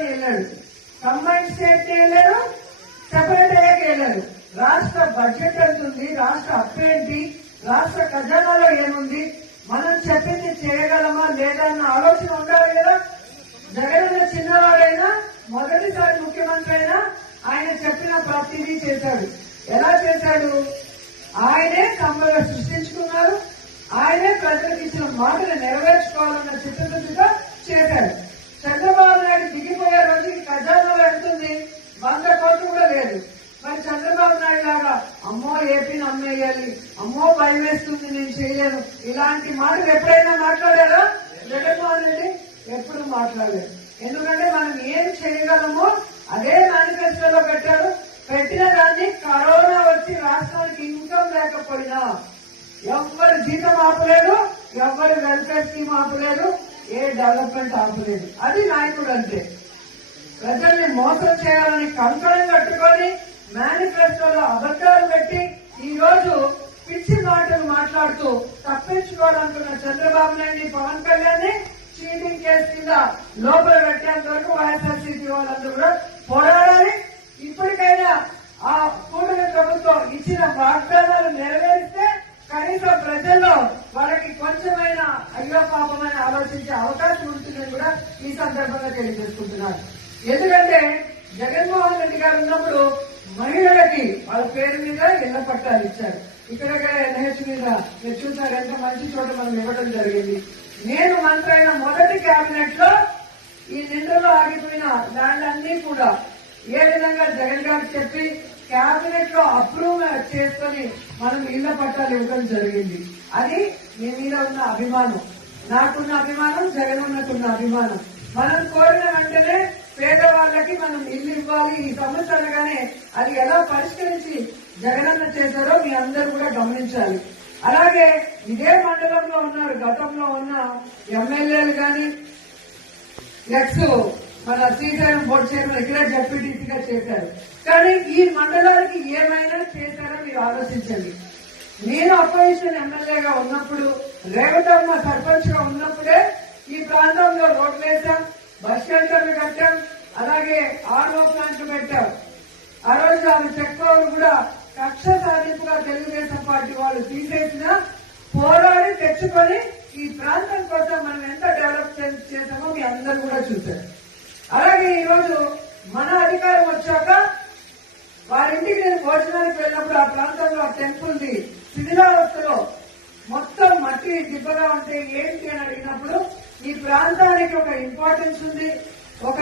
Combine state చేయలేరు, separate అయ్యేయలేరు. రాష్ట్ర budget ఎంత ఉంది, రాష్ట్ర అప్పు ఏంటి, రాష్ట్ర ఖజానాలో ఏముంది, మనం చెప్పింది చేయగలమా లేదా అన్న ఆలోచన ఉండాలి కదా. జగన్ చిన్నవాడైనా మొదటిసారి ముఖ్యమంత్రి అయినా ఆయన చెప్పిన ప్రతిదీ చేశాడు. ఎలా చేశాడు? ఆయనే సంపద సృష్టించుకున్నారు, ఆయనే ప్రజలకు ఇచ్చిన మాటలు నెరవేర్చుకోవాలన్న చిత్తశుద్ధితో చేశాడు. చంద్రబాబు నాయుడు దిగిపోయే రోజుకి ఖజానాలో ఎంతుంది? 100 కోట్లు కూడా లేదు. మరి చంద్రబాబు నాయుడు లాగా అమ్మో ఏపీని అమ్మేయాలి, అమ్మో భయం వేస్తుంది, నేను చేయలేను, ఇలాంటి మాటలు ఎప్పుడైనా మాట్లాడారా? జగన్మోహన్ రెడ్డి ఎప్పుడు మాట్లాడలేదు. ఎందుకంటే మనం ఏం చేయగలమో అదే మేనిఫెస్టోలో పెట్టారు. పెట్టిన దాన్ని కరోనా వచ్చి రాష్ట్రానికి ఇన్కమ్ లేకపోయినా ఎవ్వరు జీతం ఆపలేదు, ఎవ్వరు వెల్ఫేర్ స్కీమ్ ఆపలేదు, ఏ డెవలప్మెంట్ ఆపలేదు. అది నాయకుడు అంటే. ప్రజల్ని మోసం చేయాలని కంకణం కట్టుకొని మేనిఫెస్టోలో అబద్దాలు పెట్టి ఈ రోజు పిచ్చి మాటలు మాట్లాడుతూ తప్పించుకోవాలనుకున్న చంద్రబాబు నాయుడు, పవన్ కళ్యాణ్ ని చీటింగ్ కేసు కింద లోపల పెట్టేంత వరకు వైఎస్ఆర్సీపీ వాళ్ళందరూ కూడా పోరాడాలి. ఇప్పటికైనా ఆ కూటమి ప్రభుత్వం ఇచ్చిన వాగ్దానాలు నెరవేరిస్తే కనీసం ప్రజల్లో వాళ్ళకి కొంచెమైనా అయ్యో పాపమైన ఆలోచించే అవకాశం ఉంటుందని కూడా ఈ సందర్భంగా తెలియజేసుకుంటున్నారు. ఎందుకంటే జగన్మోహన్ రెడ్డి గారు ఉన్నప్పుడు మహిళలకి వాళ్ళ పేరు మీద ఇళ్ల పట్టాలు ఇచ్చారు. ఇక్కడ ఎన్హెచ్ మీద మీరు చూసారు, ఎంత మంచి చోట మనం ఇవ్వడం జరిగింది. నేను మంత్రి అయిన మొదటి కేబినెట్ లో ఈ నిండులో ఆగిపోయిన ల్యాండ్ అన్ని కూడా ఏ విధంగా జగన్ గారు చెప్పి కేబినెట్ లో అప్రూవ్ చేసుకుని మనం ఇళ్ల పట్టాలు ఇవ్వడం జరిగింది. అది మీ మీద ఉన్న అభిమానం, నాకున్న అభిమానం, జగన్ ఉన్నకున్న అభిమానం. మనం కోరిన వెంటనే పేదవాళ్ళకి మనం ఇల్లు ఇవ్వాలి. ఈ సమస్య అనగానే అది ఎలా పరిష్కరించి జగనన్న చేశారో మీ అందరూ కూడా గమనించాలి. అలాగే ఇదే మండలంలో ఉన్నారు గతంలో ఉన్న ఎమ్మెల్యేలు కానీ, నెక్స్ట్ మన శ్రీశైలం బోర్డు చైర్మన్ ఇక్కడే జడ్పీటీసీగా చేశారు. కానీ ఈ మండలానికి ఏమైనా చేశారో మీరు ఆలోచించండి. నేను అపోజిషన్ ఎమ్మెల్యేగా ఉన్నప్పుడు, రేవతమ్మ సర్పంచ్ గా ఉన్నప్పుడే ఈ ప్రాంతంలో రోడ్లు వేశాం, బస్ షెల్టర్లు కట్టాం, అలాగే ఆర్ఓ ప్లాంట్లు పెట్టాం. ఆ రోజు ఆమె చెక్కోలు కూడా కక్ష సాధింపుగా తెలుగుదేశం పార్టీ వాళ్ళు తీసేసిన పోరాడి తెచ్చుకొని ఈ ప్రాంతం కోసం మనం ఎంత డెవలప్ చేశామో మీ అందరూ కూడా చూశారు. అలాగే ఈ రోజు మన అధికారం వచ్చాక వారింటికి నేను భోజనానికి వెళ్ళినప్పుడు ఆ ప్రాంతంలో ఆ టెంపుల్ ది శిథిలావస్థలో మొత్తం మట్టి దిబ్బగా ఉంటే ఏంటి అని అడిగినప్పుడు ఈ ప్రాంతానికి ఒక ఇంపార్టెన్స్ ఉంది, ఒక